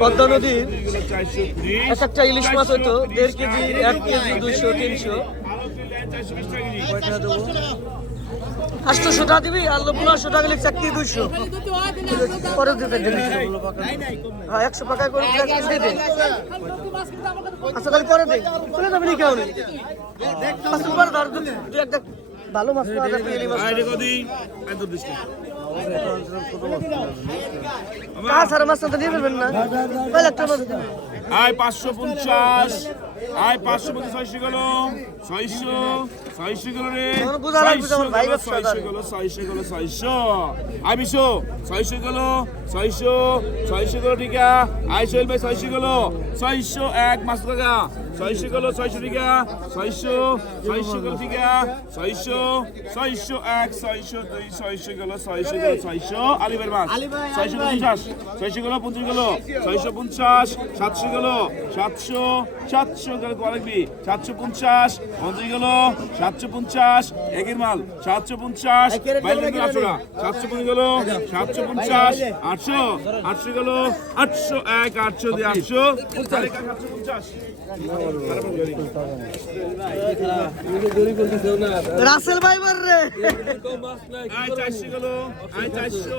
পদ্মা নদীর এক একটা ইলিশ মাছ হতো দেড় কেজি এক কেজি দুইশো তিনশো আটশোশো টাকা দিবি আর পনেরোশো টাকা লিখছে এক কেজি দুইশো পরে দিতে হ্যাঁ একশো টাকা করে এক কেজি আচ্ছা তাহলে পরে দেয় ভালো মাছ পাওয়া যাবে ইলিশ মাছ কাজ আর মাছ তো দিয়ে দেবেন না। কয় লাখ টাকা আয় পাঁচশো পঞ্চাশ। আয় পাঁচশো পঞ্চাশ ছয়শো গেল। ছয়শো ছয়শো গেল রে। ছয়শো গেল, ছয়শো। গেল ছয়শো আয় বিশো ছয়শো গেল ছয়শো ছয়শো গেল টিকা আয় সোহেল ভাই ছয়শো গেল। ছয়শো এক মাস টাকা ছয়শো গেল ছয়শো টিকা ছয়শো ছয়শো গেল টিকা ছয়শো ছয়শো এক ছয়শো দুই ছয়শো গেল ছয়শো গেল ছয়শো। আলিবের মাছ ছয়শো পঞ্চাশ। ছয়শো গেল পঞ্চাশ গেল। ছয়শো পঞ্চাশ সাতশো গেল। সাতশো সাতশো। গেল কয়েকবি সাতশো পঞ্চাশ পঞ্চাশ গেল সাতশো পঞ্চাশ একের মাল সাতশো পঞ্চাশ আটশো টাকা সাতশো পঞ্চাশ গেল সাতশো পঞ্চাশ আটশো আটশো গেল আটশো এক আটশো দিয়ে আটশো। সাতশো পঞ্চাশ রাসেল ভাই মার রে। আয় চারশো গেল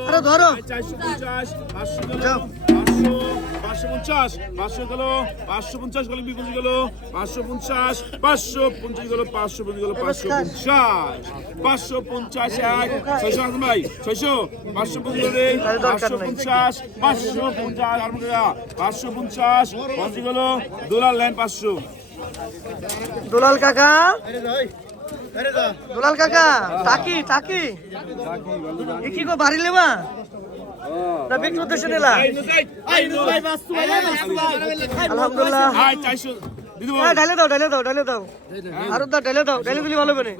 আরে ধরো। গেল যাও। পাঁচশো পাঁচশো পঞ্চাশ পাঁচশো গেল পাঁচশো পঞ্চাশ গেল বিপুল গেল পাঁচশো পঞ্চাশ পাঁচশো পঞ্চাশ গেল পাঁচশো পঞ্চাশ গেল পাঁচশো পঞ্চাশ। পাঁচশো পঞ্চাশ এক ছয়শো আসুন ভাই ছয়শো পাঁচশো পঞ্চাশ রে পাঁচশো পঞ্চাশ পাঁচশো পঞ্চাশ আর। পাঁচশো পঞ্চাশ পঞ্চাশ গেল দোলার লাইন পাঁচশো। দুলাল কাকা? দুলাল কাকা টাকি টাকি কি গো বাড়ি লেবা? না বিক্রি উদ্দেশ্যে নিলা আলহামদুলিল্লাহ। হ্যাঁ ঢালে দাও ঢালে দাও ঢালে দাও। আরও দাও ঢালে দাও ঢালে দিলে ভালো হবে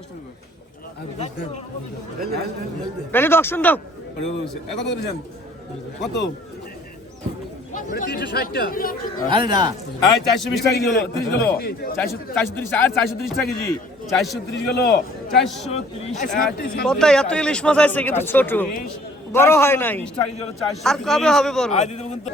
ঢালে দাও অপশন দাও। কত করেছেন কত চারশো বিশ টাকা গেলো তিরিশ গেলো চারশো চারশো তিরিশ আর চারশো তিরিশ টাকা কেজি। চারশো তিরিশ গেলো চারশো তিরিশ এত ইলিশ মাছ আছে কিন্তু ছোট। বড় হয় নাই। আর কবে হবে বড় আজ দিব কিন্তু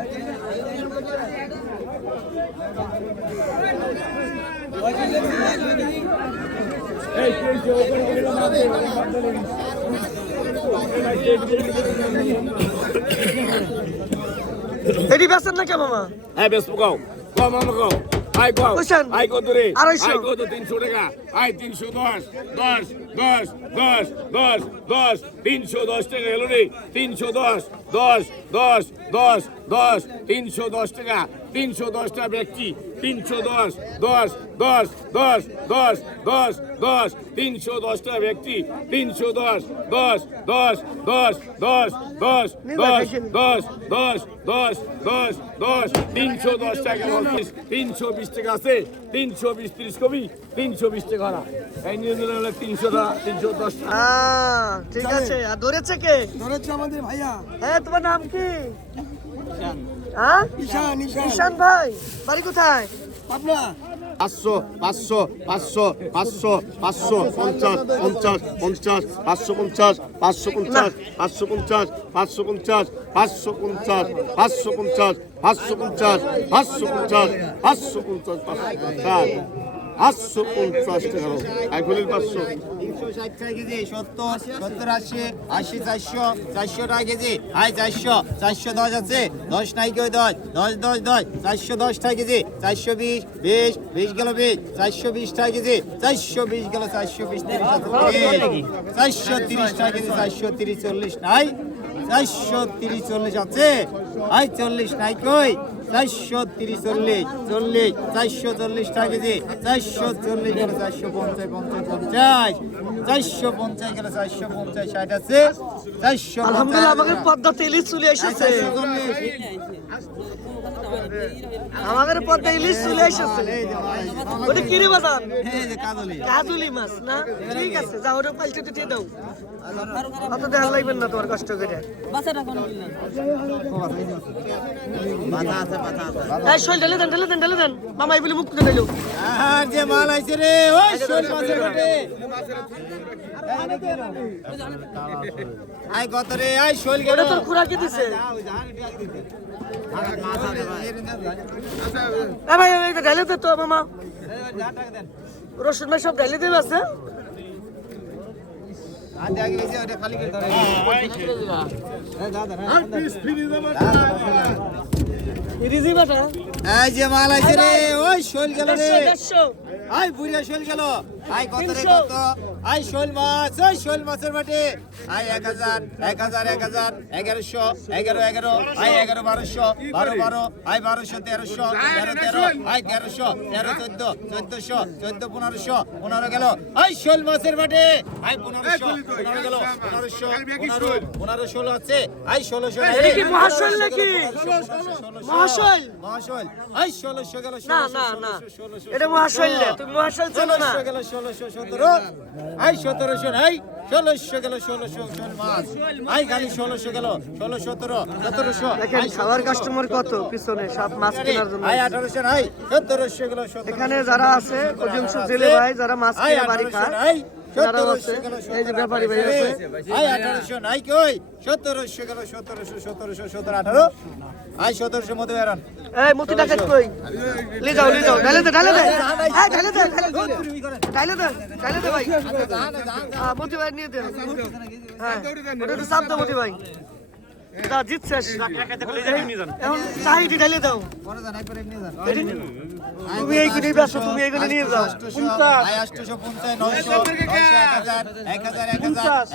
না কে মামা? হ্যাঁ বেচবো কাও। কাও মামা কাও। আই কাও। আই কত রে? আড়াইশো। কত? তিনশো টাকা। আই তিনশো দশ দশ দশ দশ দশ দশ তিনশো দশ টাকা হলো রে তিনশো দশ দশ দশ দশ দশ তিনশো দশ টাকা তিনশো দশ টাকা ব্যক্তি তিনশো দশ দশ দশ দশ দশ দশ দশ তিনশো দশ টাকা ব্যক্তি তিনশো দশ দশ দশ দশ দশ দশ দশ দশ দশ দশ দশ দশ তিনশো দশ টাকা তিনশো বিশ টাকা আছে তিনশো বিশ ত্রিশ কবি তিনশো বিশ টাকা না এই নিয়ে হলে তিনশো তিনশো দশ ঠিক আছে আর ধরেছে কে ধরেছে আমাদের ভাইয়া হ্যাঁ তোমার নাম কি হ্যাঁ ঈশান ঈশান ঈশান ভাই বাড়ি কোথায় পাবনা পাঁচশো পাঁচশো পাঁচশো পাঁচশো পাঁচশো পঞ্চাশ পঞ্চাশ পঞ্চাশ পাঁচশো পঞ্চাশ পাঁচশো পঞ্চাশ পাঁচশো পঞ্চাশ পাঁচশো পঞ্চাশ পাঁচশো পঞ্চাশ পাঁচশো পঞ্চাশ পাঁচশো পঞ্চাশ পাঁচশো পঞ্চাশ পাঁচশো পঞ্চাশ পাঁচশো পঞ্চাশ পাঁচশো পঞ্চাশ পাঁচশো তিনশো ষাট কেজি, সত্তর সত্তর আশি আশি চারশো চারশো টাকা কেজি আয় চারশো চারশো দশ আছে, দশ নাই কেউ দশ দশ দশ দশ, চারশো কেজি, চারশো বিশ বিশ বিশ গেল বিশ, চারশো বিশ কেজি, চারশো বিশ গেল চারশো বিশ, তিরিশ। চারশো তিরিশ কেজি, চারশো তিরিশ চল্লিশ নাই, চারশো তিরিশ চল্লিশ আছে আয় চল্লিশ নাই কই চারশো তিরিশ চল্লিশ চল্লিশ চারশো চল্লিশ টাকা কেজি চারশো চল্লিশ গেলে চারশো পঞ্চাশ পঞ্চাশ পঞ্চাশ চারশো পঞ্চাশ গেলে চারশো পঞ্চাশ ষাট আছে চারশো আলহামদুলিল্লাহ আমাদের পদ্মা তেলি চলে এসেছে। আমাদের পদ্মা ইলিশ চলে এসেছে। ওটা কিরে বাজার? কাজুলি মাছ না? ঠিক আছে যা ওটা পাল্টে দিয়ে দাও। অত দেখার লাগবেন না তোমার কষ্ট করে। এই শৈল ঢেলে দেন ঢেলে দেন ঢেলে দেন। মামা এইগুলি মুখ করে দিল যে মাল আইছে রে ওই শোল মাছের ঘাটে। আই কত রে আই শোল গেল। তোর খুরাকি দিছে। এ ভাই ঢালে দে তো মামা। রসুন ভাই সব ঢালে দেবে আছে? এই যে মাল আছে রে ওই শোল গেল রে। দেড়শো দেড়শো। আই বুড়িয়া শোল গেল। আই কত রে কত? আই শোল মাছ ওই শোল মাছের বাটে আই এক হাজার এক হাজার এক হাজার এগারোশো এগারো এগারো আই এগারো বারোশো বারো বারো আই বারোশো তেরোশো তেরো তেরো আই তেরোশো তেরো চোদ্দ চোদ্দশো চোদ্দ পনেরোশো পনেরো গেল আই শোল মাছের বাটে আই পনেরোশো পনেরো গেল পনেরোশো পনেরো পনেরো ষোলো আছে আই ষোলোশো কি নাকি? মহাশৈল? মহাশৈল আই ষোলোশো গেল না না না এটা মহাশৈল তুমি মহাশৈল চেনো না ষোলোশো গেল ষোলোশো সতেরো আই সতেরোশো আই ষোলোশো গেল ষোলোশো মাছ আই খালি ষোলোশো গেল ষোলো সতেরো সতেরোশো। দেখেন খাবার কাস্টমার কত পিছনে সব মাছ কেনার জন্য। আই আঠারোশো আই সতেরোশো গেল এখানে যারা আছে অধিকাংশ জেলে ভাই যারা মাছ কিনে বাড়ি খায়। এই যে ব্যাপারী ভাই আছে আই আঠারোশো নাই কই? সতেরোশো গেল সতেরোশো সতেরোশো সতেরো আঠারো। আই সতেরোশো মতো বেরান। এই মতি ডাকাত কই? লে যাও লে যাও। ঢালে দে ঢালে দে। হ্যাঁ ঢালে দে ঢালে দে। ঢালে দে ভাই। হ্যাঁ মতি ভাই নিয়ে দে। হ্যাঁ। ওটা একটু চাপ দাও মতি ভাই। যা জিতছিস এখন চাহিদি ঢালে দাও। তুমি এইগুলি বেসো তুমি এইগুলি নিয়ে যাও। পঞ্চাশ